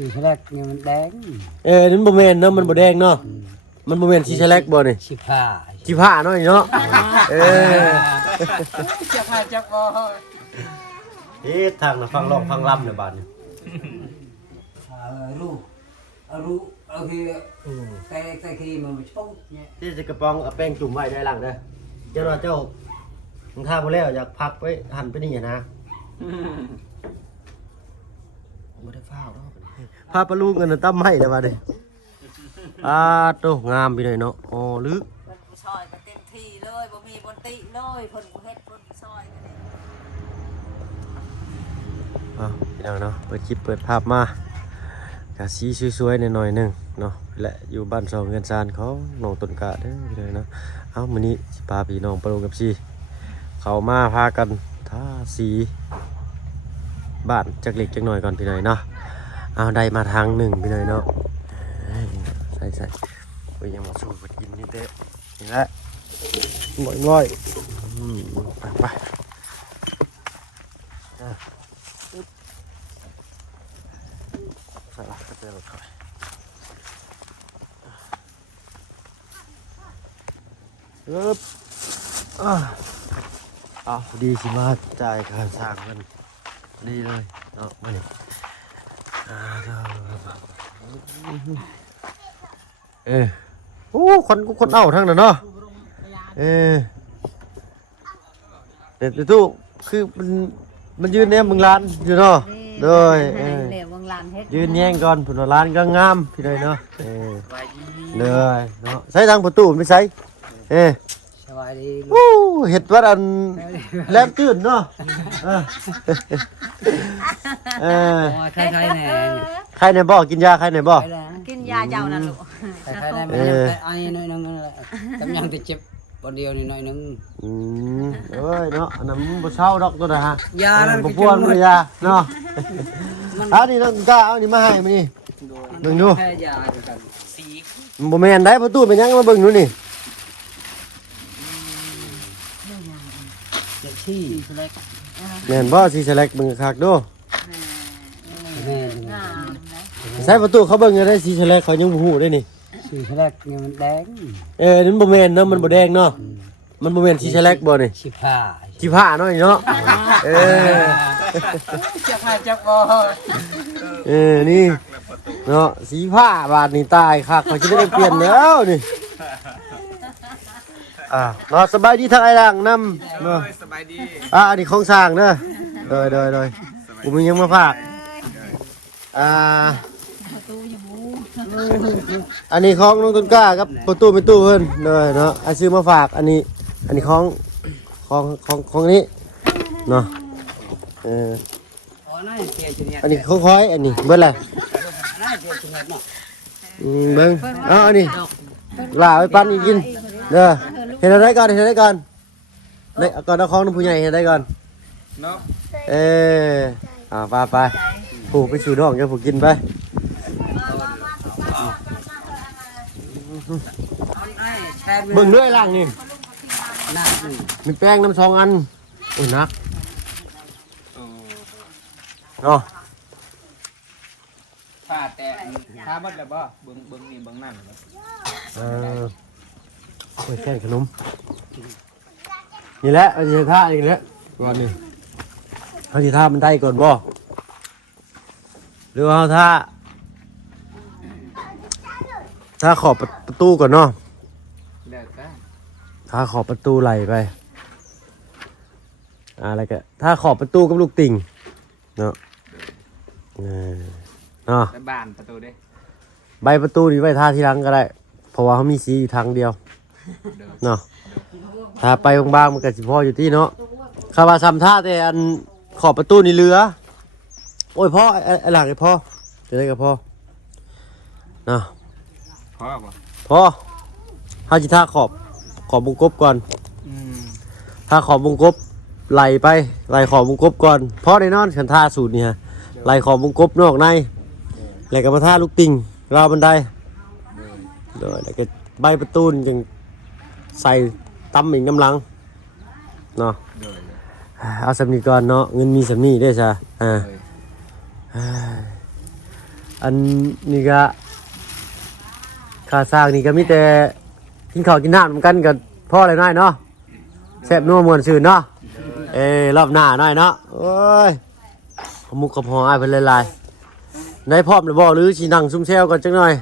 สีแฉลกนี่มันแดงนั่นบ่แม่นเนาะมันบ่แดงเนาะมันบ่แม่นสีแฉลกบ่นี่สีผ้าสีผ้าเนาะนี่เนาะจับผ้าจับบ่ทางน่ะฟังร้องฟังรำเนี่ยบาดนี้ลูกเอาคือแต่คือมันช่องเนี่ยที่จะกระป๋องเอาแป้งจุ่มไว้ได้หลังเด้อเจ้าเจ้ามึงท่าบ่แล้วอยากพักไว้หันไปนี่นะบ่ได้ฟ้าวเนาะพาปลาลูกกันตั้มให้ได้บาดนี้โตงามไปเลยเนาะอ๋อลึกซอยก็เต็มที่เลยบ่มีบนติเลยเพิ่นบ่เฮ็ดเพิ่นซอยกันเลยพี่น้องเนาะเปิดคลิปเปิดภาพมากะสีสวยๆหน่อยๆนึงเนาะและอยู่บ้านสองเงินซานของน้องต้นกะเด้อพี่น้องเนาะมื้อนี้สิพาพี่น้องไปลงกับสีเข้ามาพากันทาสีบ้านจักเล็กจักหน่อยก่อนพี่น้องเนาะได้มาทางหนึ่งพี่น้องเนาะใส่ไปยังมาสู้กันกินนี่เต้นี่แหละง่อยไปใส่ละก็เจอรถไฟดีสิมาจ่ายค่าสร้างมันดีเลยเนาะมานี่โอ้คนเอาทั้งนั้นเนาะเด็ดตู้คือมันยืนเนี่ยมึงร้านอยู่เนาะโดยยืนแย่งก่อนผุนร้านก็งามพี่เลยเนาะเลยเนาะใช้ทางประตูไม่ใช้สบายดีเห็ดว่าอันแลมตื่นเนาะใครเนี่ยใครเนี่ยบ่กินยาใครเนี่ยบ่กินยาเจ้านั่นลูกใครเนี่ยไอ้น้อยนึงกำยังติดเจ็บคนเดียวนี่น้อยนึงเนาะน้ำบ่เช่าดอกตัวนะฮะยาแล้วบ่ปวดเลยยาเนาะนี่ต้องกล้าเอานี่มาให้มานี่เบิ่งดูบ่แม่นได้ประตูเป็นยังมาเบิ่งดูนี่แม่นบ่สีสแลกเบิ่งคักดูใส่ประตูเขาเบิ่งได้สีสแลกเขายังบ่ฮู้ได้นี่สีแฉลกนี่มันแดงนั่นบ่แม่นเนาะมันบ่แดงเนาะมันบ่แม่นสีสแลกบ่นี่สีผ้าเนาะนี่เนาะจับผ้าจับบ่นี่เนาะสีผ้าบาดนี่ตายคักเขาสิได้เปลี่ยนแล้วนี่เนาะสบายดีทางไอ้ล่างนำเนาะสบายดีอันนี้ของสร้างเด้อโดยกูมียังมาฝากอันนี้ของน้องต้นกล้าครับประตูเป็นตู้เพิ่นเลยเนาะซื้อมาฝากอันนี้ของนี้เนาะอันนี้ของค้อยอันนี้เบิ้ลอะไรเบิ้งอันนี้ลาไปปั้นอีกกินเด้อเห็นอะไรก่อนก่อนเอาของน้องผู้ใหญ่เห็นอะไรก่อนเนาะไปผูกไปสู่ดอกจะผูกกินไปเบิ่งด้วยล่างนี่มีแป้งน้ำ2 อันนักเนาะผ้าแต่ผ้าบัดแล้วบ่เบิ่งนี่เบิ่งนั่นแค่ขนมนี่แหละเอาสิท่าอีกแล้วก่อนนี่เอาสิท่ามันได้ก่อนบ่หรือเอาถ้าขอบประตูก่อนเนาะถ้าขอบประตูไหลไปอะไรกันถ้าขอบประตูกับลูกติ่งเนาะบ้านประตูเด้ใบประตูนี่ไว้ทาทีหลังก็ได้เพราะว่าเขามีสีอยู่ทางเดียวเนาะถ้าไปบางๆมันก็สิพออยู่ที่เนาะคาว่าทำท่าแต่อันขอบประตูนี่เหลือโอ้ยพ่อไอ้หลังไอ้พ่อจะได้กับพ่อเนาะพ่อถ้าจิท่าขอบวงกบก่อนถ้าขอบวงกบไหลขอบวงกบก่อนเพราะในนอนฉันท่าสูตรนี่ฮะไหลขอบวงกบนอกในแล้วก็มาท่าลูกติ่งราวบันไดแล้วก็ใบประตูยังใส่ตั้มอีกกำลังเนาะเอาสำนีก่อนเนาะเงินมีสำนีได้ใช่ อันนี้ก็ค่าสร้างนี่ก็มีแต่กินข้าวกินน้ำเหมือนกันกับพ่ออะไรน้อยเนาะแซ่บนัวม่วนซื่นเนาะรอบหน้าน้อยเนาะโอ้ยขมุกขพออ้ายเพิ่นหลายๆได้พร้อมแล้วบ่หรือสินั่งซุ่มแซวกันจักหน่อย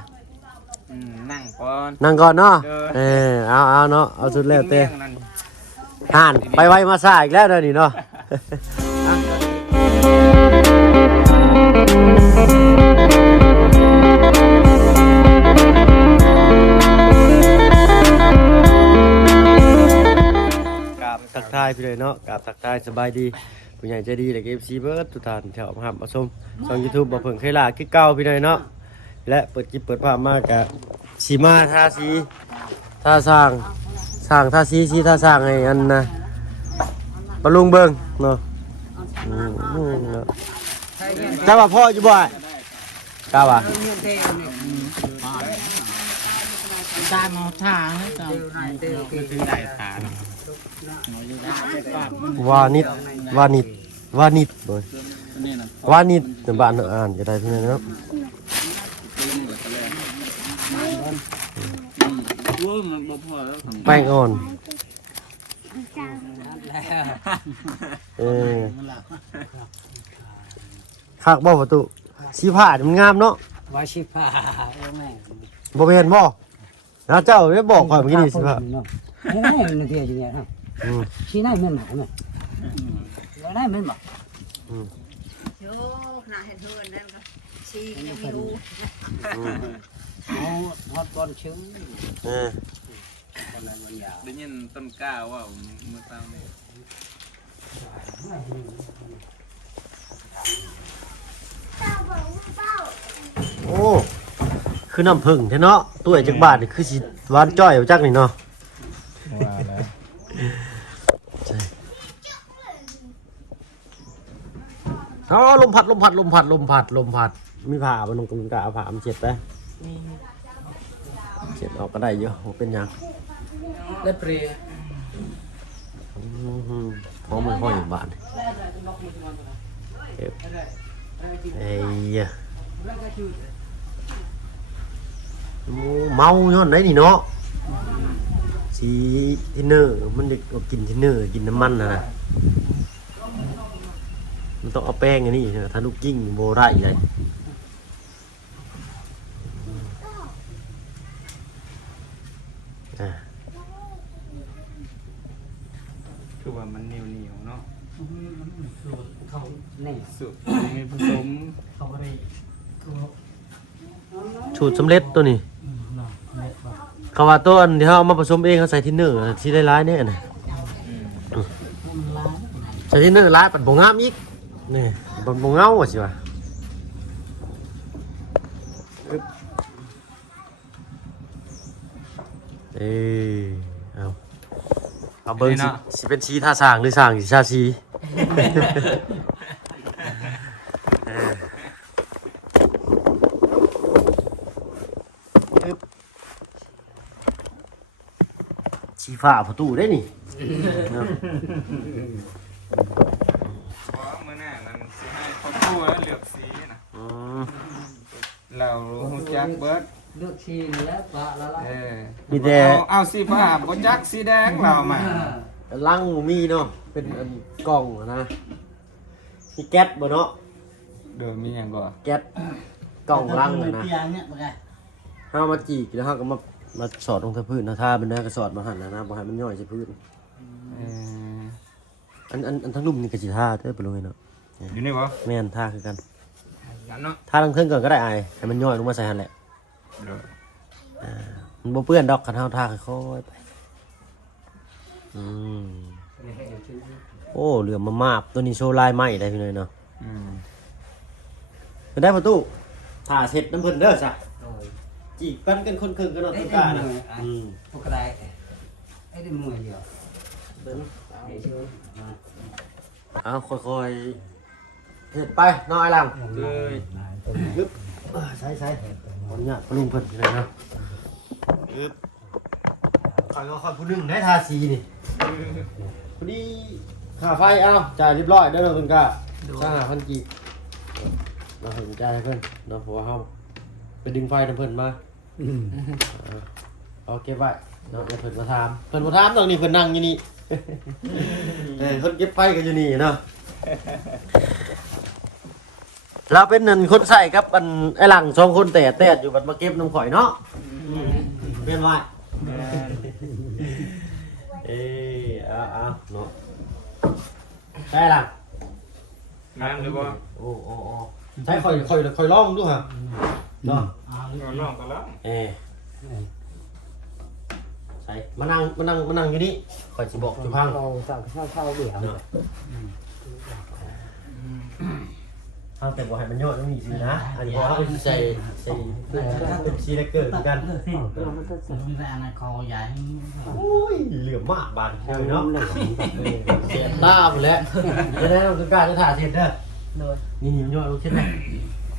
นั่งก่อน นั่งก่อนเนาะ เอ เอาเนาะเอาสุดแล้วเต้ ลี้ยงนั่น ห่านไปไวมาซ่าอีกแล้วเด้อนี่เนาะ กราบทักทายพี่เลยเนาะกราบทักทายสบายดีผู้ใหญ่ใจดีและเอฟซีเบิร์ดทุกท่านแถวมาหับมาชมช่อง YouTube บ่เพิ่งเคยลาคือเก่าพี่เลยเนาะและเปิดคลิปเปิดภาพมากกะสีมาทาสีท่าสร้างทาสีท่าสร้างไอ้อันนะปะลุงเบิ่งเนาะเนาะแต่ว่าพ่ออยู่บ่อยกล้าว่ะ ตามเอาทางให้ต่อ เป็นได้ฐาน วานิดเบิ่งวานิดในบ้านเนาะอ่านจะได้พี่น้องเนาะแป้งอ่อนคักบ่ประตูสีผ้านี่มันงามเนาะ ว่าชิพาแม่ บ่เห็นบ่นะเจ้าได้บอกข่อยเมื่อกี้นี่สิผ้า ไม่ได้มันเทียจริงๆครับชี้ได้แม่นหมอแม่ได้แม่นหมอ โยหน้าเห็นเฮือนนั่นก็ชียังมีรู เอาฮอดก้อนชื้น ได้ยินต้นกล้าว่าเมื่อเช้านี้ โอ้คือน้ำผึ้งแท้เนาะตัวจักบาทนี่คือสิหวานจ้อยเอาจักนี่เนาะ ว่าแล้ว อ๋อลมพัดมีผ้าบ่น้องกำลังกะเอาผ้ามาเช็ดไปเช็ดออกก็ได้เยอะบ่เป็นหยัง ได้เปรีย พร้อมมือห้อยอยู่บ้านเอ้ยเมาย้อนได้นี่เนาะสีทินเนอร์มันเด็กกินทินเนอร์กินน้ำมันนะมันต้องเอาแป้งอันนี้ถ้าลูกยิ่งโบราณเลยคือว่ามันเหนียวเนาะ เขาเนี่ย สุดมีผสม เขาก็ได้ สูตรสำเร็จตัวนี้เขาว่าตัวอันที่เขาเอามาผสมเองเขาใส่ทินเนอร์ที่ได้ร้ายเนี่ยนะใส่ทินเนอร์ร้ายปัดบงงามอีกนี่ปัดบงเงาสิวะเอาเบิ้งสิเป็นชีท่าสร้างหรือสร้างสิชาชีชีฟ้าประตูได้นี่ เพราะเมื่อหน้านั้นสิให้เขาพูดแล้วเลือกสีนะเรารู้จักเบิร์ด เลือกชีแล้วปะแล้วล่ะ มีแต่ เอาสีฟ้าบนจักสีแดงเรามา ลังมีเนาะเป็นอันกล่องนะมีแก๊สบ่เนาะ เดิมมีอย่างก่อน แก๊สกล่องลังนะ เตียงเนี่ยมันไง ห้ามาจีกแล้วห้าก็มาสอดลงที่พื้นนะถ้าเป็นเนื้อกระสอดมาหั่นนะบ่ให้มันย่อยใส่พื้นอันทั้งลุ่มนี่ก็สิท่าเด้อไปลงเนาะ อยู่นี่บ่ แม่นท่าคือกัน นั่นเนาะ ท่าทั้งเทิงก่อนก็ได้อายให้มันย่อยลงมาใส่หั่นแหละมันบ่เปื้อนดอกคันเฮาท่าค่อยๆไปโอ้เหลือมามากตัวนี้โชว์ลายไหม้ได้พี่น้อยเนาะเป็นได้ประตูถ่าเสร็จน้ำเพิ่นเด้อจ้ะจีบกันคนครึ่งกันเนาะตุ๊กตานะพวกกระไดไอ้ดิมวยเดียว เอาค่อยๆเห็ดไปน้อยหลังยึบใส่ขออนุญาตลุงเพิ่นเลยนะยึบค่อยผู้หนึงได้ทาสีนี่พอดีค่าไฟเอาจ่ายเรียบร้อยเด้อคุณก้าจ้าง5,000กีบ เราสนใจเพิ่นเนาะเพราะว่าเฮาไปดึงไฟนำเพิ่นมา เอาเก็บไว้เนาะเดี๋ยวเพิ่นมาถามเพิ่นบ่ถามตรงนี้เพิ่นนั่งอยู่นี่ เพิ่นเก็บไฟกันอยู่นี่เนาะเราเป็นนั่นคนใส่กับอันไอ้หลัง2คนแต่อยู่บัดมาเก็บน้ำข่อยเนาะเป็นไว้เอาเนาะได้ล่ะ งานหรือบ่ โอ้ใช้ค่อยลองดูฮะเนาะ ก็ลองก็ลอง ใส่มานั่งอยู่นี่ข่อยสิบอกสิพัง เราเช่าเบี่ยง เนาะทางแต่บ่ให้มันยอดมันมีสินะอันนี้บ่เฮาใส่เป็นสีเลเกอร์กัน มีแรงคอใหญ่ โอ้ยเหลือมมากบานเลยเนาะเสียตาหมดแล้วจะได้ต้องการจะถ่ายเสร็จเด้อ โดย นี่มันยอดลูกเช่นไหม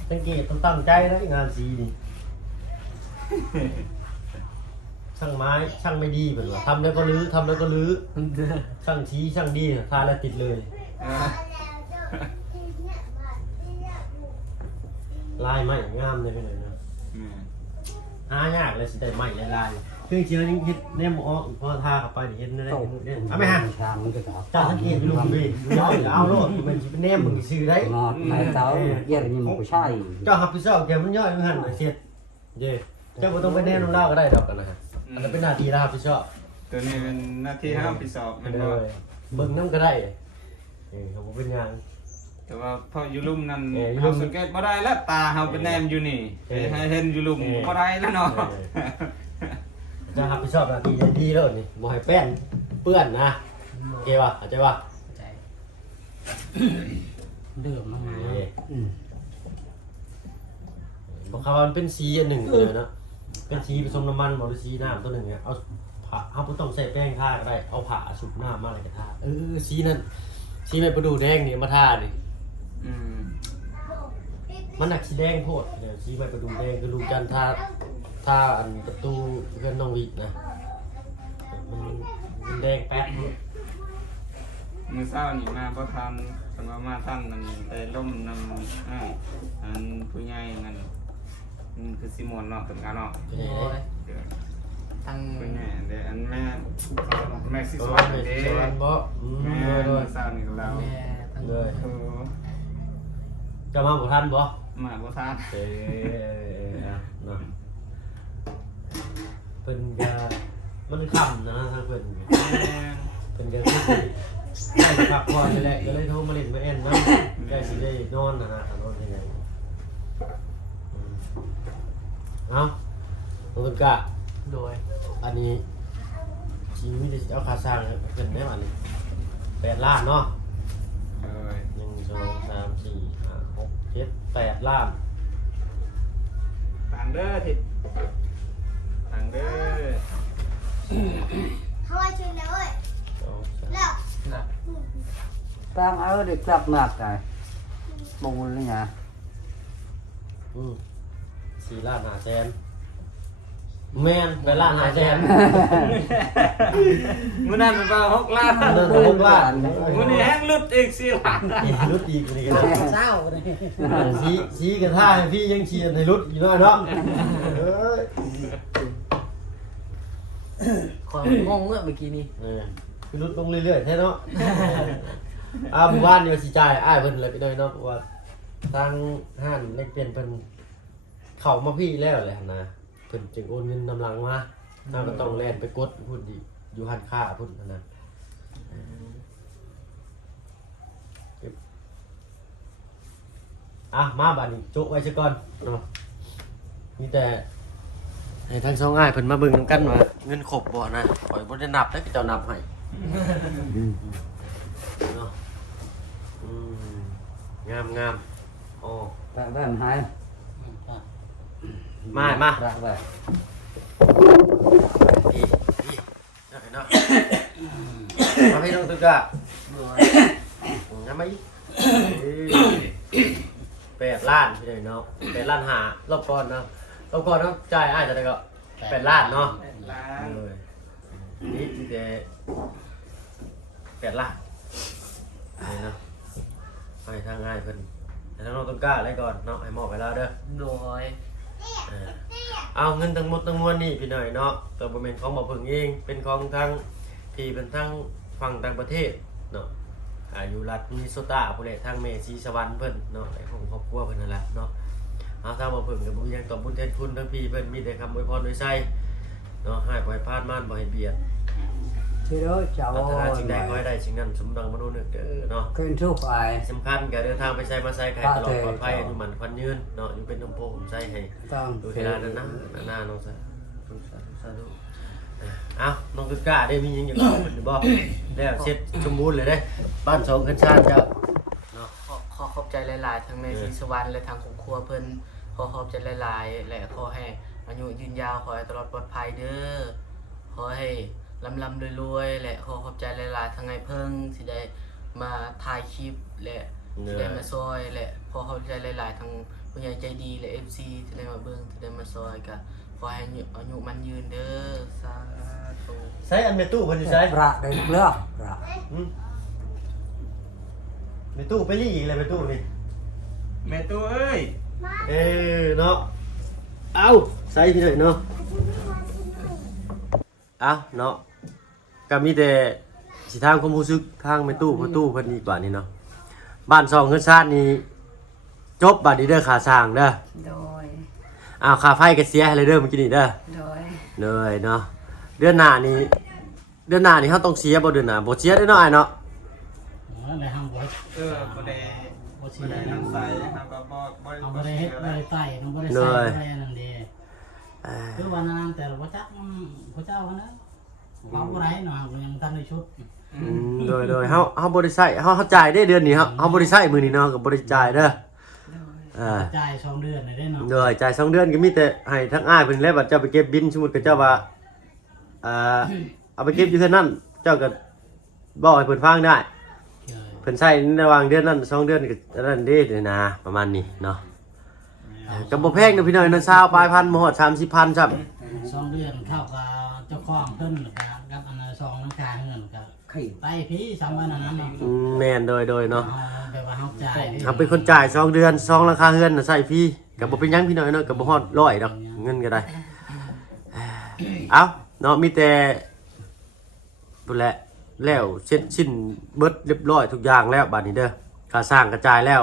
สังเกตต้องตั้งใจนะงานสีนี่ช่างไม้ช่างไม่ดีเป็นว่าทำแล้วก็ลื้อช่างชี้ช่างดีทาแล้วติดเลยลายไม้งามเลยเป็นไงนะหายากเลยสิได้ไม้ลายเครื่องเชียวนี่เฮ็ดแนมออกพอทาเข้าไปนี่เฮ็ดได้เอาไหมฮะ ทางมันจะเอา จ้าสังเกตดูดิเอาโลดมันสิเป็นแนมมึงซื้อได้ งอดไม้เต้าเยี่ยมนี่มันก็ใช่ เจ้าหับไปเจ้าแกมันย่อยมันหันเสียดเย่เจ้าบ่ต้องไปแนมน้ำเล่าก็ได้ดอกกันนะฮะอันนั้นเป็นหน้าที่รับผิดชอบ ตัวนี้เป็นหน้าที่ห้ามไปสอบมันบ่ เบิ่งน้ำก็ได้เขาบอกเป็นงาน แต่ว่าพออยู่ลุ่มนั้น อยู่ลุ่ เฮา ม สังเกตบ่ได้แล้วตาเฮาเป็นแนมอยู่นี่ให้เห็นอยู่ลุ่มบ่ได้แล้วเนาะ จะรับผิดชอบหน้าที่ดีแล้วนี่บ่ให้แป้นเปื้อนนะโอเคป่ะเข้าใจป่ะ ใจเดือดมาก บอกเขาว่ามันเป็นสีอันหนึ่งเลยนะเป็นสีผสมน้ำมันบ่หรือสีน้ำตัวหนึ่งเนี่ยเอาผ้าเอาบ่ต้องใส่แป้งทาก็ได้เอาผ้าชุบน้ำมาอะไรก็ทาสีนั้นสีไม่ประดูแดงนี่มาทาดิ อืม มันหนักสีแดงโพดเนี่ยสีไม่ประดูแดงกระดูจันทาอันประตูเพื่อนน้องวินะมันแดงแป๊ด มื้อเช้านี่มาบ่ทันเพิ่นว่ามาทันนั่นไปล่มนำอันผู้ใหญ่นั่นคือสิมวนเนาะเป็นกันเนาะ เป็นไงได้ ทั้ง ผู้ใหญ่เด้อันแม่สิส ส ว วน น เด้ สวนบ่ แม่ เลย มื้อเช้านี่ก็แล้ว แม่ทั้ง เลย โอ้ จะมาบ่ทันบ่ มาบ่ทัน เนาะเพิ่นก็มันค่ำนะทางเพิ่นเพิ่นก็ได้พักผ่อนไปแล้วก็เลยโทรมาเล่นมาแอนนำได้สิได้นอนนะฮะนอนยังไงเอาเพิ่นก็ โดย อันนี้ชีวิตเอาค่าสร้างเป็นได้มานี่8 ล้านเนาะ เอ้ย 1 2 3 4 5 6 7 8 ล้าน ต่างเด้อทิต่างเด้อ เขาว่าช่วยแล้วเว้ย 2 แล้ว นะ ตั้งเอาเด็กจับหนักไงบงเลยไง 4 ล้าน5แสนแม่น8 ล้าน5แสน มื้อนั้นมันว่า6ล้าน เดิน6 ล้าน มื้อนี้แฮงลุดอีก4ล้าน รุดอีกนี่ก็ได้ เศร้าเลย ชี้กระท่าให้พี่ยังเชียร์ให้รุดอยู่น้อยเนาะเอ้ย ความงงเมื่อกี้นี้ พี่รุดลงเรื่อยๆแท้เนาะหมู่บ้านนี่ว่าสิจ่ายอ้ายเพิ่นเลยพี่น้อยเนาะเพราะว่าทางห้านเลขเปลี่ยนเพิ่นเข้ามาพี่แล้วแหละนะเพิ่นจึงโอนเงินนำหลังมาน่าก็ต้องแล่นไปกดพูดดีอยู่หันค่าพุ่นนะมาบัดนี้จุไว้ซะก่อนเนาะมีแต่ให้ทั้งสองอ้ายเพิ่นมาเบิ่งนำกันว่าเงินครบบ่นะข่อยบ่ได้นับได้เจ้านับให้เนาะงามอ๋อ แต่บ้านหาย มา รักไว้ พี่เนาะมาพี่น้องตึกอะงั้นมาอีก8 ล้านพี่เนาะ8 ล้าน5รอบก่อนเนาะรอบก่อนเนาะจ่ายอ้ายจะได้ก็8 ล้านเนาะ ล้าน นี่แต่8 ล้านนี่เนาะให้ทางง่ายเพิ่น ให้ทางน้องต้นกล้าอะไรก่อนเนาะให้มอบเวลาเด้อ โดย เอาเงินทั้งหมดทั้งมวลนี่พี่หน่อยเนาะตัวบ่แม่นของบ่เพิ่งเองเป็นของทางที่เป็นทางฝั่งต่างประเทศเนาะอยู่รัฐมินนิโซตาพุ่นแหละทางแม่ศรีสวรรค์เพิ่นเนาะไอ้ของครอบครัวเพิ่นนั่นแหละเนาะเอาถ้าบ่เพิ่งก็บ่มีหยังตอบบุญแทนคุณทั้งพี่เพิ่นมีแต่คำอวยพรโดยใส่เนาะให้บ่ให้พลาดม่านบ่ให้เบียด thì đó ป cháu รารถนาสิ่งใดขอให้ได้สิ่งนั้นสมดังมโนนึกเด้อเนาะ kênh thuốc ai สำคัญก็เดินทางไปใช้มาใช้ใครตลอดปลอดภัยอยู่หมันควันยืนเนาะอยู่เป็นลมโพผมใช้ให้ vâng ดูเวลานั้นนะหน้าน้องสาธุสาธุอ้าวน้องตุ๊กก้าได้มีหยังอย่างอื่นหรือบ่ได้เช็ดสมบูรณ์เลยได้บ้านสองคันชาติเจ้าเนาะ ขอขอบใจหลายๆทั้งแม่ศรีสวรรค์และทางครอบครัวเพิ่นขอขอบใจหลายๆและขอให้อายุยืนยาวขอให้ตลอดปลอดภัยเด้อขอให้ลำรวยๆและขอขอบใจหลายๆทั้งไงเพิ่งสิได้มาถ่ายคลิปและสิได้มาซอยและขอขอบใจหลายๆทั้งผู้ใหญ่ใจดีและ FC ที่ได้มาเบิ่งที่ได้มาซอยก็ขอให้อายุมันยืนเด้อสาธุ ใช้อันเมตู้เพิ่นสิใช้ rạ đây nữa rạ เมตู้ไปลี่อีกเลยเมตู้นี่ แม่ตู้เอ้ย เนาะเอาใส่พี่หน่อยเนาะเอาเนาะก็มีแต่สิทางความรู้สึกทางเมตู้พ่อตู้เพิ่นอีกบาดนี้เนาะบ้านสองเฮือนชาตินี้จบบาดนี้เด้อค่าสร้างเด้อ โดย เอาค่าไฟก็เสียให้เลยเด้อเมื่อกี้นี่เด้อ โดย เลยเนาะเดือนหน้านี้เฮาต้องเสียบ่เดือนหน้าบ่เสียได้อเนาะอ้ายเนาะ ในห้างบ่ บ่ได้ บ่สิ บ่ ได้ ได้น้ำใสนะครับบ่ เอาบ่ได้เฮ็ดบ่ได้ใส่น้องบ่ได้ใส่บ่ได้นั่นเด้คือวันนั้นแต่บ่จักพระเจ้านะเราบ่ได้เนาะยังทันได้ชุด โดยเฮาบ่ได้ใช้เฮาจ่ายได้เดือนนี้เฮาบ่ได้ใช้มื้อนี้เนาะก็บ่ได้จ่ายเด้อจ่าย2เดือนได้เนาะ โดยจ่าย2เดือนก็มีแต่ให้ทั้งอ้ายเพิ่นแล้วบัดเจ้าไปเก็บบินสมมุติกับเจ้าว่าเอาไปเก็บอยู่เทื่อนั้นเจ้าก็บอกให้เพิ่นฟังได้เพิ่นใช้ในระหว่างเดือนนั้น2เดือนก็นั่นเด้นะประมาณนี้เนาะก็บ่แพงนะพี่น้อยเนาะ20ปลายพันบ่ฮอด30,000ครับ 2เดือนเข้ากับเจ้าของเพิ่นกับอัน2น้ำกาเงินก็ khỉ ไปพี่3วันนั้นเนาะ แม่นโดยเนาะ แบบว่าเฮาจ่าย เฮาเป็นคนจ่าย2เดือน2ราคาเฮือนน่ะใช้ฟรีก็บ่เป็นหยังพี่น้อยเนาะก็บ่ฮอด100ดอกเงินก็ได้เอ้าเนาะมีแต่พุ่นแหละแล้วเสร็จสิ้นเบิดเรียบร้อยทุกอย่างแล้วบัดนี้เด้อค่าสร้างกระจายแล้ว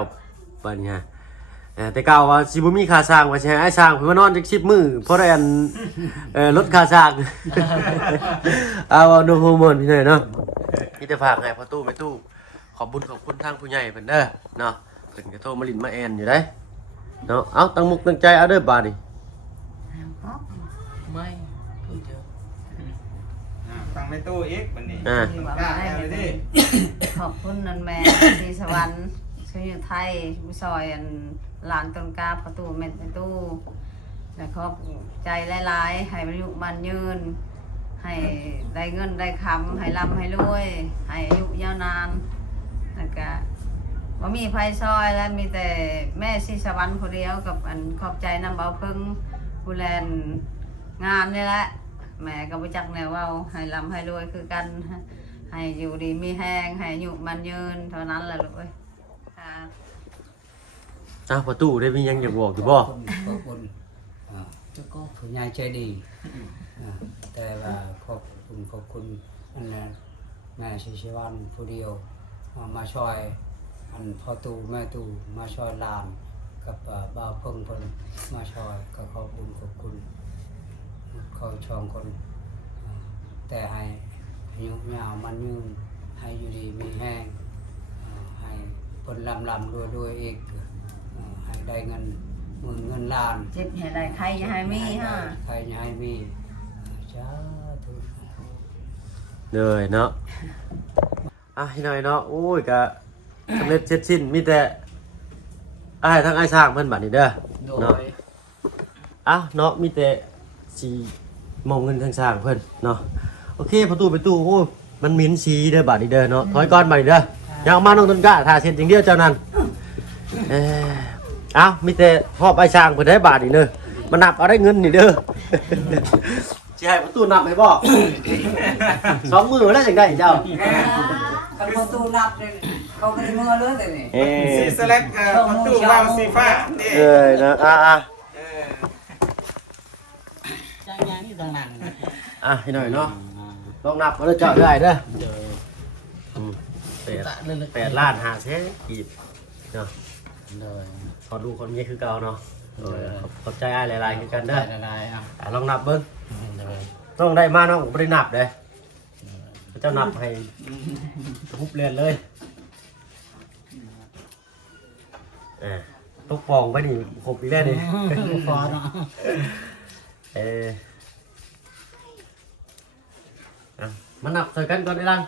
บัดนี้ฮะแต่เก่าว่าสิบ่มีค่าสร้างว่าสิให้อ้ายสร้างเพิ่นมานอนจัก10มื้อเพราะได้อันลดค่าสร้างเอาโนโฮมอนพี่น้อยเนาะมีแต่ฝากให้พ่อตู้แม่ตู้ขอบคุณทางผู้ใหญ่เพิ่นเด้อเนาะเพิ่นก็โทรมาลิ้นมาแอนอยู่ได้เนาะเอาตั้งมุกตั้งใจเอาเด้อบาดนี้ ไม่พูดเยอะ ฟังแม่ตู้อีกบัดนี้ ว่า ก้า ได้ เอาเลยดิ ขอบคุณนันแม่ที่สวรรค์ช่วยอยู่ไทยซอยอันหลานต้นกาประตูเม็ดประตูแล้วขอบใจหลายๆให้อายุมันยืนให้ได้เงินได้คำให้ร่ำให้รวยให้อายุยาวนานแล้วก็ว่ามีไฟซอยแล้วมีแต่แม่ชีสวรรค์คนเดียวกับอันขอบใจนำเบาพึ่งผู้แลนงานนี่แหละแม่ก็ไปจักแนวเว่าให้ร่ำให้รวยคือกันให้อยู่ดีมีแห้งให้อายุมันยืนเท่านั้นแหละลูกเอ้ยค่ะ พ่อตู้ได้มีหยังอยากบอกอยู่บ่ có quân cho có phụ nhai chơi điแต่ว่าขอบคุณอันนั้นแม่ชิชวันผู้เดียวมาช่วยอันพ่อตู่แม่ตู่มาช่วยหลานกับบ่าวเพิ่งเพิ่นมาช่วยก็ขอบคุณเขาชองคนแต่ให้อายุยาวมันยืนให้อยู่ดีมีแห้งให้เพิ่นลำรวยอีกให้ได้เงินหมื่นเงินล้าน เจ็บให้ได้ใครอย่าให้มีฮะ ใครจะให้มีจ้าทุก เลยเนาะพี่น้อยเนาะโอ้ยก็สำเร็จเสร็จสิ้นมีแต่อ้ายทั้งอ้ายสร้างเพิ่นบัดนี้เด้อ โด เนาะ ย เนาะมีแต่สิมองเงินทางสร้างเพิ่นเนาะโอเคประตูโอ้มันเหม็นสีเด้อบัดนี้เด้อเนาะถอยก่อนบัดนี้เด้อยังเอามาน้องต้นกล้าถ้าเสร็จอย่างเดียวเจ้านั้นมีแต่หอบอ้ายสร้างเพิ่นได้บาดนี้เด้อมานับเอาได้เงินนี่เด้อ สิให้ประตูนับให้บ่ 2 มื้อแล้วจังได้เจ้า กันประตูนับเลย เขาไม่ได้เมื่อเลยแต่นี่ สีสเล็กประตูวางสีฟ้านี่ นะอ่ะ เออ จ้างยังอยู่ตรงนั้น พี่หน่อยเนาะลองนับมาแล้วเจาะได้เด้อ เดี๋ยว 8 ล้าน5แสนกีบเนาะ เดี๋ยว ขอดูคนนี้คือเก่าเนาะขอบใจอ้ายหลายๆคือกันเด้อ ได้อ่ะ ลองนับเบิ่ง เดี๋ยว ต้องได้มาน้องบ่ได้นับเด้เจ้านับให้ทุบเรียนเลยตกปองไปนี่ครบอีกแล้วนี่ พอเนาะ มานับใส่กันก่อนไอ้ลัง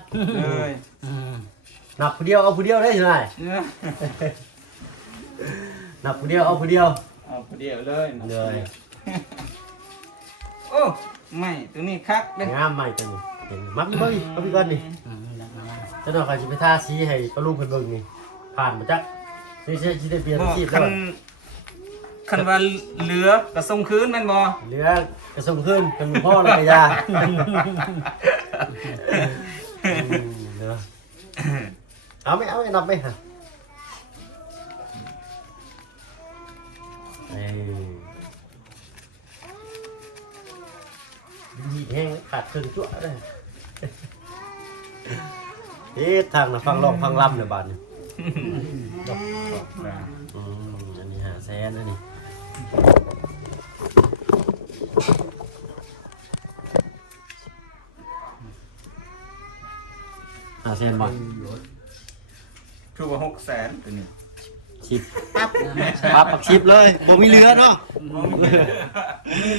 เลย นับผู้เดียวเอาผู้เดียวได้ใช่ไหมนับผู้เดียวเอาผู้เดียว เอาเดียวเลย เลย โอ้ไม่ตัวนี้คักเลย งามใหม่ตัวนี้เห็นมักเบิ้งเอาพี่ก่อนนี่เจ้าหน้าที่ไปท่าชี้ให้ปลาลูกเพิ่นเบิ่งนี่ผ่านมาจักนี่ใช่ที่ได้เปลี่ยนอาชีพแล้ว คันว่าเหลือกระส่งคืนแม่นบ่ เหลือกระส่งขึ้นเป็นพ่อแล้วก็ยาเนาะเอาไม่นับไม่ฮะดีแห้งขาดครึ่งชั่วเลยทางนะฟังร้องฟังรำเนี่ยบาดนี่อันนี้5 แสนอันนี้5 แสนบาท คือว่า600,000ตัวนี้ ชิปปั๊บชิปเลยบ่มีเหลือเนาะ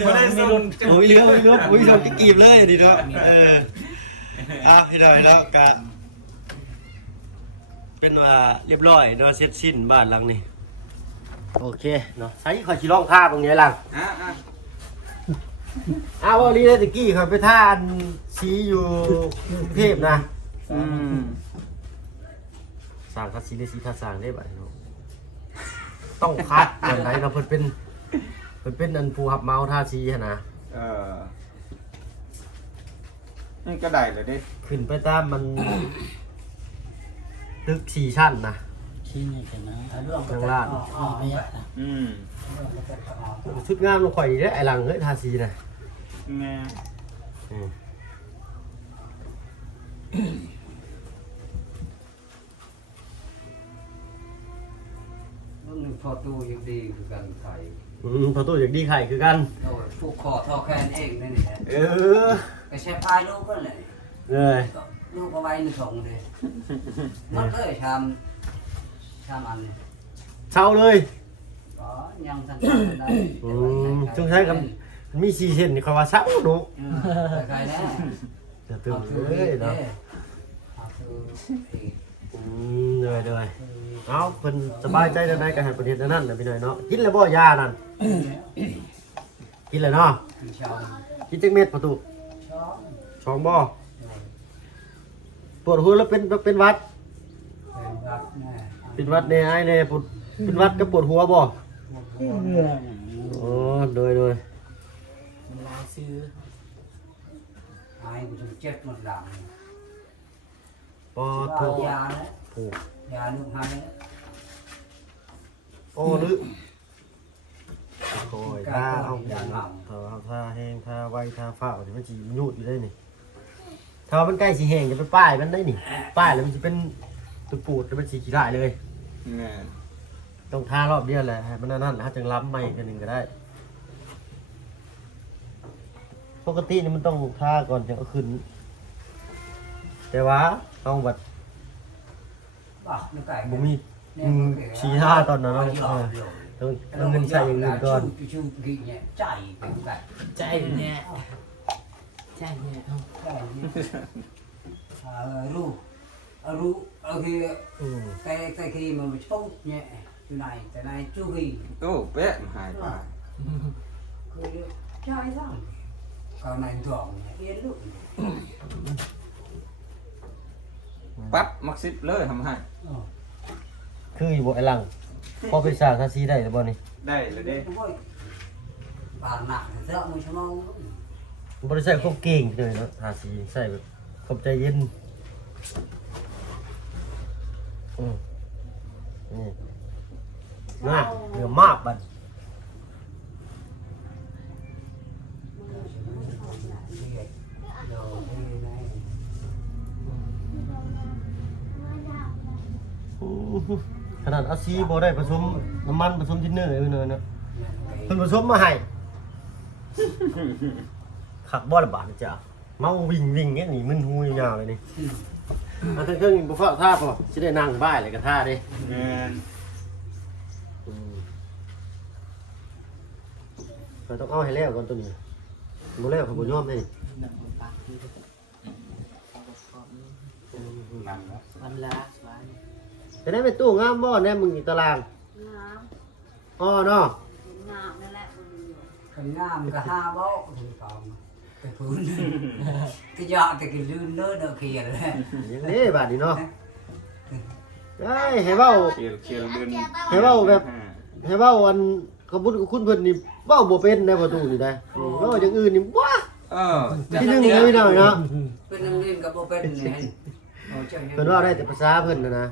บ่ได้ส่ง บ่มีเหลือบ่มีส่งจะกีบเลยดิเนาะพี่น้อยแล้วก็เป็นว่าเรียบร้อยเนาะเสร็จสิ้นบ้านหลังนี้โอเคเนาะใช้ขอชิลองท่าตรงนี้หลังว่าลีได้ตะกี้เขาไปท่าอันชี้อยู่กรุงเทพนะสร้างคัดซีได้ซีคัดสร้างได้บ่เนาะต้องคัดอย่างไรเนาะเพิ่นเป็นอันผู้รับเหมาท่าซีหั่นนะ นี่ก็ได้เลยดิ ขึ้นไปตามมันตึก4 ชั้นนะ ชี้นี่กันนะ ข้างล่าง ไม่ยาก ชุดงามลงข่อยได้ไอ้หลังเฮ้ยทาซีนะ แม่ นึงพอตู้ยังดีคือกันไข่ พอตัวอย่างดีไข่คือกัน โอ้ยผูกคอทอแคนเองนี่ ก็ใช้พายลูกก็เลย เลย ลูกเอาไว้ในถุงเลยมันเลยชามอันนี้ เช่าเลย ก็ยังทันได้ ช่วงใช้กันมี4 เส้นนี่เขาว่าเช่าดู ใครแน่ จะตื่นเลยเนาะเลยเอาเพิ่นสบายใจได้กันให้ประเทศนั้นน่ะพี่น้อยเนาะกินแล้วบ่ยานั่นกินแล้วเนาะกินจักเม็ดประตูช่องบ่ปวดหัวแล้วเป็นหวัดเป็นหวัดแน่ไอ้แน่ปวดเป็นหวัดกับปวดหัวบ่โดย ลายซื้อ ไอ้กูจะเจ็บหมดหลัง ปอถูก ยาเนี่ย ผูก ยาลูกหาย ลึโอ้ยถ้าเอาถ้าแห้งถ้าไวถ้าฝ้ามันสิยุ่ยอยู่ได้นี่ถ้ามันใกล้สิแห้งจะไปป้ายมันได้นี่ป้ายแล้วมันจะเป็นตุ่ปูดแล้วมันสีขี้ได้เลย แม่ ต้องทารอบเดียวแหละให้มันนั่นถ้าจังล้ำใหม่กันหนึ่งก็ได้ปกตินี่มันต้องทาก่อนจะเอาขึ้นแต่ว่าต้องแบบ บ้าไม่ไก่ บุมีชี้ท่าตอนนั้นต้องเงินใส่อย่างอื่นก่อน ชูกี่เนี่ยใจเป็นไก่ ใจเนี่ยใจเนี่ย ใจรู้คือแต่khi mà chốt nhẹ từ này từ này chu kỳ โอ้เป๊ะหายไป คือใช่สั่งเขาในถ่วงเอ็นลูก ปั๊บมักซิบเลยทำให้ คืออยู่บ่ไอ้หลังพอเป็นสร้างทาสีได้หรือบ่นี่ ได้เลยเด้ บางหนักเสื้อมือชั่วโมง บ่ได้ใส่ควบเก่งเลยเนาะทาสีใส่แบบขอบใจเย็น นี่น่าเหลือมากบัด ขนาดเอาซีบ่ได้ผสมน้ำมันผสมทินเนอร์เลยเนอะนะเพิ่นผสมมาให้ขักบ่ละบาทจ้ะเมาวิ่งเงี้ยนี่มึนหูยาวเลยนี่อันเครื่องบ่ฟ้าท่าพอสิได้นั่งบ้ายเลยก็ท่าเด้ แม่น เราต้องเอาให้แล้วก่อนตัวนี้บ่แล้วเขาบ่ยอมเลย นั่นแหละ วันละสบาย แต่ได้เป็นตู้งามบ่แน่มึงอีตาราง น้ อ้อเนาะ ำน้ำนั่นแหละ คนงามก็ห้าบ่ถูกต้องแต่พื้นก็ยอดแต่ก็ลื่นเด้อเขียนเลย อย่างนี้บาดนี้เนาะได้ให้เว้า เขียวเดือน ให้เว้าแบบให้เว้าอันขบุญกับคุณเพิ่นนี่เว้าบ่เป็นในประตูนี่ได้เว้าอย่างอื่นนี่ว้า เออ ที่หนึงเลยหน่อยเนาะ เป็นน้ำลื่นกับบ่เป็นเนี่ยโอ้เจ้า เพิ่นเว่าได้แต่ภาษาเพิ่นนะ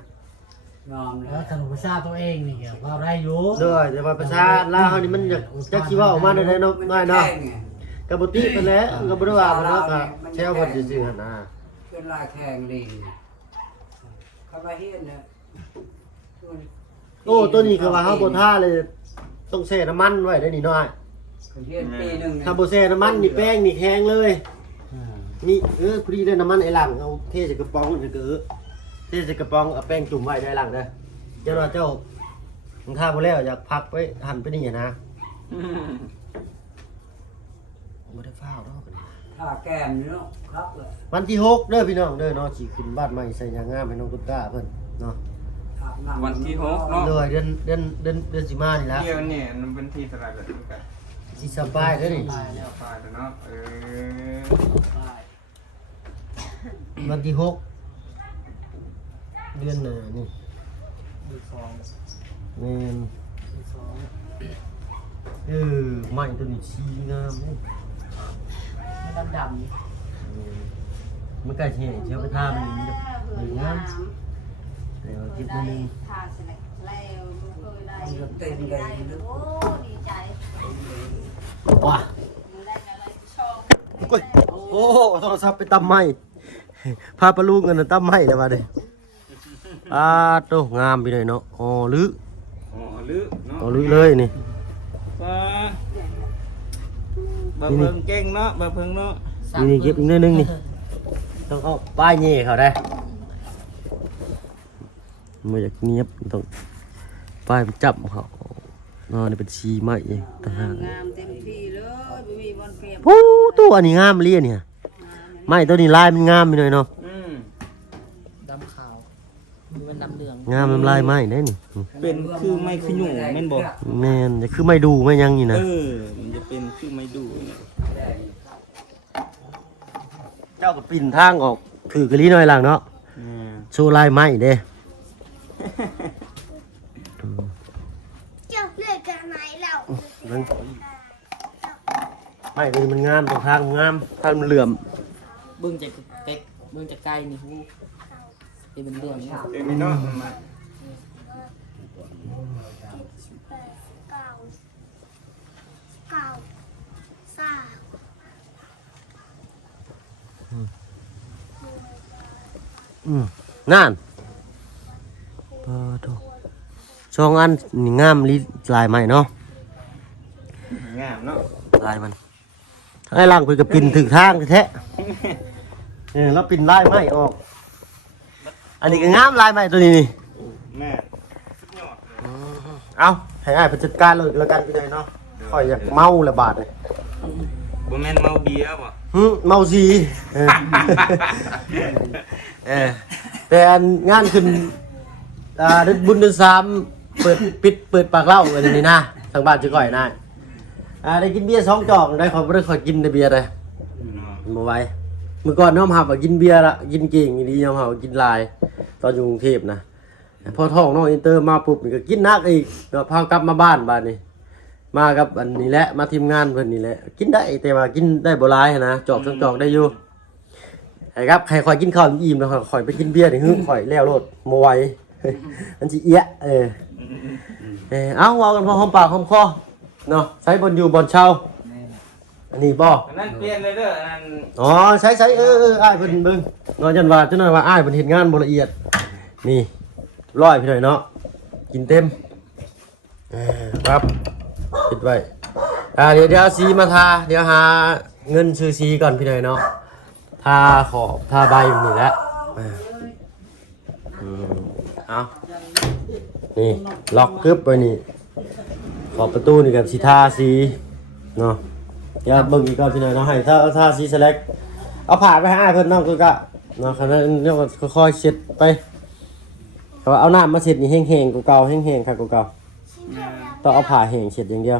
งอมเล แล้ว ย ถนนประชาตัวเองนี่ก็ว่าได้อยู่ ด้วยแต่ว่าภาษาลาวเฮานี่มันอยากจักสิเว้าออกมาได้เนาะน้อยเนาะก็บ่ติเพิ่นแหละก็บ่ได้ว่าเพิ่นเนาะก็แซวเพิ่นซื่อๆหั่นนะ เป็นลายแข่งลิงเขาไปเฮียนเนี่ย โอ้ตัวนี้ก็ว่าเฮาบ่ท่าเลยต้องแช่น้ำมันไว้ได้นี่น้อย เขาเฮียนปีหนึง ถ้าบ่แช่น้ำมันนี่แป้งนี่แข็งเลยนี่พอดีได้น้ำมันไอ้หลังเอาเทใส่กระป๋องนี่ก็เทใส่กระป๋องเอาแป้งจุ่มไว้ได้หลังเด้อเจ้าว่าเจ้ามึงท่าบ่แล้วอยากพักไปหั่นไปนี่นะบ่ได้ฟ้าวดอก ถ้าแก้มเนาะครับเลย วันที่6เด้อพี่น้องเด้อเนาะสิขึ้นบ้านใหม่ใส่ยางงามให้น้องตุ๊กตาเพิ่นเนาะ วันที่6เนาะ เลยเดือนสิมานี่ละ เที่ยวเนี่ยมันเป็นที่ตลาดแบบนี้กัน สิสบายเด้อนี่ ไปแล้วเนาะวันที่6เดือนหน้านี่ ดูสอง แม่น ดูสอง ไม้ตัวนี้สีงามนี่ มันดำ มันใกล้สิเชียวไปทามันนี่มันจะงามเดี๋ยวคิดนิดนึง ทาสิแล้วเคยได้ มันเต้นกันลึก โอ้ดีใจ ว้า มันได้อะไรชอบ โอ้โทรศัพท์ไปตำไม้พาปลาลูกกันนะตำไม้แล้วมาเด้โตงามไปเลยเนาะอ๋อลึก อ๋อลึกเนาะ อ๋อลึกเลยนี่ ว่าบะเพิงเก่งเนาะบะเพิงเนาะ นี่เก็บอีกนิดนึงนี่ต้องเอาป้ายเงี้ยเขาได้ไม่อยากเนียบต้องป้ายมันจับเขาเนาะนี่เป็นชีไม้เองต่างหาก งามเต็มที่เลยไม่มีบนเปรียบ โอ้ตัวอันนี้งามเลียเนี่ยไม้ตัวนี้ลายมันงามไปหน่อยเนาะ ดำขาวมันดำเหลือง งามมันลายไม้ได้นี่ เป็นคือไม่ขยุ่งแม่นบ่ แม่นจะคือไม่ดูไม่ยังนี่นะ มันจะเป็นคือไม่ดูเนี่ย เจ้าก็ปิ่นทางออกถือกะลีหน่อยหลังเนาะโชว์ลายไม้เด้ เจ้าเลือกกันไหนเรา นั่งไม้ตัวนี้มันงามตรงทางมันงามทางมันเหลื่อม เบิ่งจากเต็กเบิ่งจากไกลนี่ฮู้ที่เป็นเรื่องนี้ เป็นนี่เนาะมา เก่าเก่าสาว นั่นช่องอันนี่งามลีลายไม้เนาะ งามเนาะ ลายมันไอ้ล่างเพิ่นก็ปิ่นถึงทางแท้แล้วปิ่นลายไม้ออก อันนี้ก็งามลายไม้ตัวนี้นี่ แม่ เอาให้อ้ายผู้จัดการเลยแล้วกันพี่น้อยเนาะข่อยอยากเมาละบาดเลย บ่แม่นเมาเบียร์บ่ เมาซีแต่อันงานขึ้นเดือนบุญเดือน3เปิดปากเหล้ากันนี่นะทางบ้านจะก่อยนะได้กินเบียร์2จอกได้ขอบ่ได้ขอกินแต่เบียร์เลยบ่ไหวเมื่อก่อนน้องหับกินเบียร์ละกินเก่งดีน้องหับกินลายตอนอยู่กรุงเทพนะพอท้องน้องอินเตอร์มาปุ๊บนี่ก็กินนักอีกเนาะพากลับมาบ้านนี่มากับอันนี้แหละมาทีมงานเพิ่นนี่แหละกินได้แต่ว่ากินได้บ่หลายนะจอก2จอกได้อยู่ไอ้ครับใครคอยกินข้าวอิ่มแล้วคอยไปกินเบียร์นี่ฮึข่อยแล้วโลดบ่ไหว มันสิเอี้ยเอาเว้ากันพอหอมปากหอมคอเนาะใช้บนอยู่บนเช่าอันนี้บ่ อันนั้นเปลี่ยนเลยเด้ออันนั้น อ๋อใช้อ้ายเพิ่นเบิ่งเนาะจันว่าจังหน่อยว่าอ้ายเพิ่นเฮ็ดงานบ่ละเอียดนี่ร้อยพี่หน่อยเนาะกินเต็มครับปิดไว้เดี๋ยวสีมาทาเดี๋ยวหาเงินซื้อสีก่อนพี่หน่อยเนาะทาขอบทาใบนี่แหละเอานี่ล็อกกึบไว้นี่ขอบประตูนี่กับสีทาสีเนาะเดี๋ยวเบิ่งอีกก่อนพี่หน่อยเนาะให้ทาสีสแลกเอาผ่าไปให้อ้ายเพิ่นน้องคือกะเนาะคันนั้นเดี๋ยวค่อยๆเช็ดไปเขาเอาน้ำมาเช็ดนี่แห้งๆกูเก่าแห้งๆค่ะกูเก่าต้องเอาผ่าแห้งเช็ดอย่างเดียว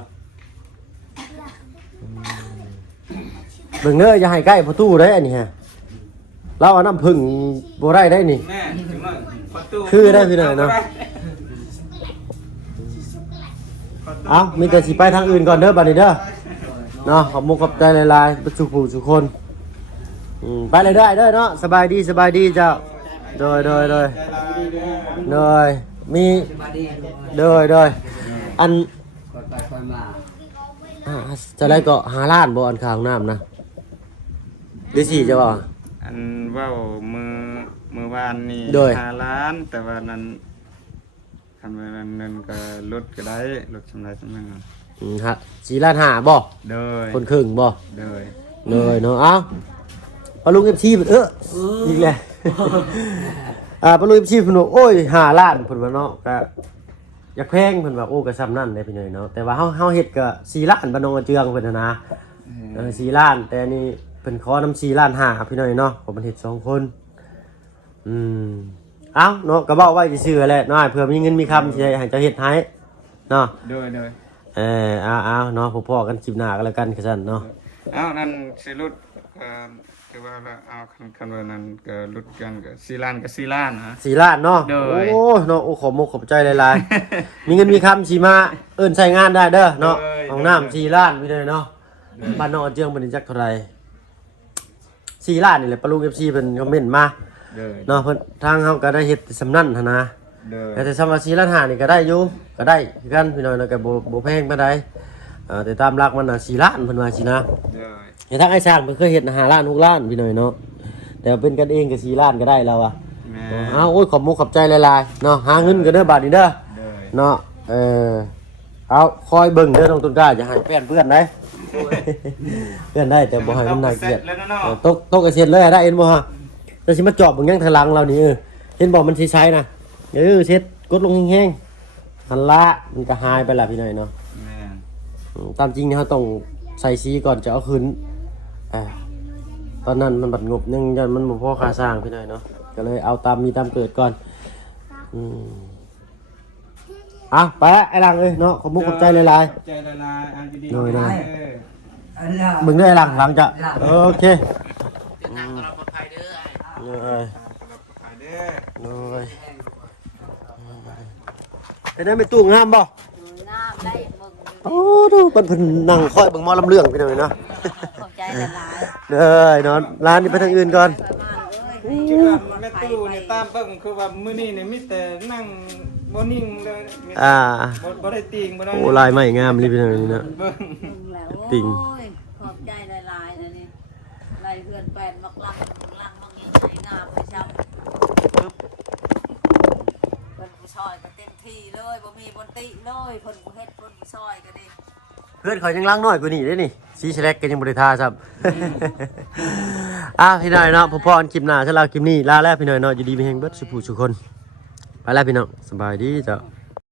เบิ่งเด้ออย่าให้ใกล้ประตูได้อันนี้ฮะเราเอาน้ำผึ้งบ่ได้ได้นี่ แม่ถึงว่าประตู คือได้พี่หน่อยเนาะเอามีแต่สิไปทางอื่นก่อนเด้อบัดนี้เด้อเนาะขอบมุกขอบใจหลายๆประชุผู้ทุกคนไปเลยได้เด้อเนาะสบายดีเจ้าโดยมี สบายดี โดยอัน คอยไปคอยมา จะได้ก็หาล้านบ่อันข้างน้ำนะหรือสี่จะบ่ อันเว้ามือวานนี่ โดย 5 ล้านแต่ว่านั้นคันว่านั้นเงินก็ลดก็ได้ลดสำไรสำนึง ฮะ4 ล้าน5บ่ โดย คนครึ่งบ่ โดย เลยเนาะเอ้าปลาลูก FC เพิ่นอีกแล้วปลาลูก FC เพิ่นว่าโอ้ย5 ล้านเพิ่นว่าเนาะก็อยากแพงเพิ่นว่าโอ้ก็ซ้ำนั่นได้พี่น้อยเนาะแต่ว่าเฮาเฮ็ดก็4 ล้านบ่น้องเจืองเพิ่นนะ4 ล้านแต่อันนี้เพิ่นขอนำ4 ล้าน5พี่น้อยเนาะเพราะมันเฮ็ด2คนเอ้าเนาะก็เว้าไว้ซื่อๆแหละเนาะเผื่อมีเงินมีคำสิให้เจ้าเฮ็ดให้เนาะ โดย เอาเนาะพอๆกันคลิปหน้าก็แล้วกันคือซั่นเนาะ เอานั่นสิลดถือว่าเอาคันว่านั้นก็ลดกันก็4 ล้านก็4 ล้านฮะ 4 ล้านเนาะ โดย โอ้เนาะโอ้ขอมกขอบใจหลายๆ มีเงินมีคำสิมาเอิ้นใช้งานได้เด้อเนาะห้องน้ำ4 ล้านพี่น้อยเนาะบ้านน้องเจืองบ่ได้จักเท่าไหร่4 ล้านนี่แหละปลาลูก FC เพิ่นคอมเมนต์มา โดย เนาะเพิ่นทางเฮาก็ได้เฮ็ดสำนั้นหั่นนะ โดย แต่สำหรับ4 ล้าน5นี่ก็ได้อยู่ก็ได้คือกันพี่น้อยเนาะก็บ่แพงปานใดแต่ตามหลักมันน่ะ4 ล้านเพิ่นว่าสินะ โดย แต่ทางไอ้ช่างเพิ่นเคยเฮ็ด5 ล้าน6 ล้านพี่น้อยเนาะแต่เป็นกันเองก็4 ล้านก็ได้แล้วอ่ะ แม่ โอ้ยขอบมุกขอบใจหลายๆเนาะหาเงินกันเด้อบาทนี้เด้อ โดย เนาะเอาคอยเบิ่งเด้อน้องต้นกล้าอย่าให้เพื่อนได้ เพื่อนได้แต่บ่ให้มันน่าเกลียด แล้วเนาะ ตกกระเซ็นเลยได้เห็นบ่ฮะแต่สิมาจอบเบิ่งยังทางหลังเรานี่เห็นบ่มันสิใช้นะเช็ดกดลงแห้งๆหันละมันก็หายไปละพี่น้อยเนาะ แม่ ตามจริงเฮาต้องใส่สีก่อนจะเอาขึ้นตอนนั้นมันบัดงบยังยันมันบ่พอค่าสร้างพี่น้อยเนาะก็เลยเอาตามมีตามเกิดก่อนไปละไอ้หลังเนาะขอบมุกขอบใจหลาย ใจละลายอันดี โดย อันละ ๆมึงได้ไอ้หลังจะโอเค เป็นทางตลอดปลอดภัยเด้ออ้าย เลย ขายเด้อ เลยไอ้นั่นเป็นตู้งามบ่ น้ำได้เบิ่ง โอ้ดูมันเพิ่นนั่งคอยเบิ่งหมอลำเรื่องไปหน่อยเนาะ ขอบใจหลาย เด้อเนาะร้านนี้ไปทางอื่นก่อน ๆไปมาเอ้ย คิดว่าแม่ตู้นี่ตามเบิ่งคือว่ามื้อนี้นี่มีแต่นั่งบ่นิ่งเลยมีบ่ได้ติงบ่ได้ โอ้ลายใหม่งามเลยพี่น้องนี่เนาะ เบิ่ง แล้ว ติ่ง โอ้ยขอบใจหลายๆนะนี่ไล่เพื่อนแฟนมักลังมักยังไงงามไปช้ำเพิ่นผู้ซอยก็เต็มที่เลยบ่มีบนติเลยเพิ่นผู้เฮ็ดเพิ่นผู้ซอยก็ดี เพื่อนเขายังล้างน้อยกว่านี้เด้นี่สีแฉลกกันยังบ่ได้ทาซ้ำพี่น้อยเนาะพอพรคลิปหน้าถ้าเราคลิปนี้ลาแล้วพี่น้อยเนาะอยู่ดีมีแฮงเบิดสุผู้สุคนไปแล้วพี่น้องสบายดีเจ้า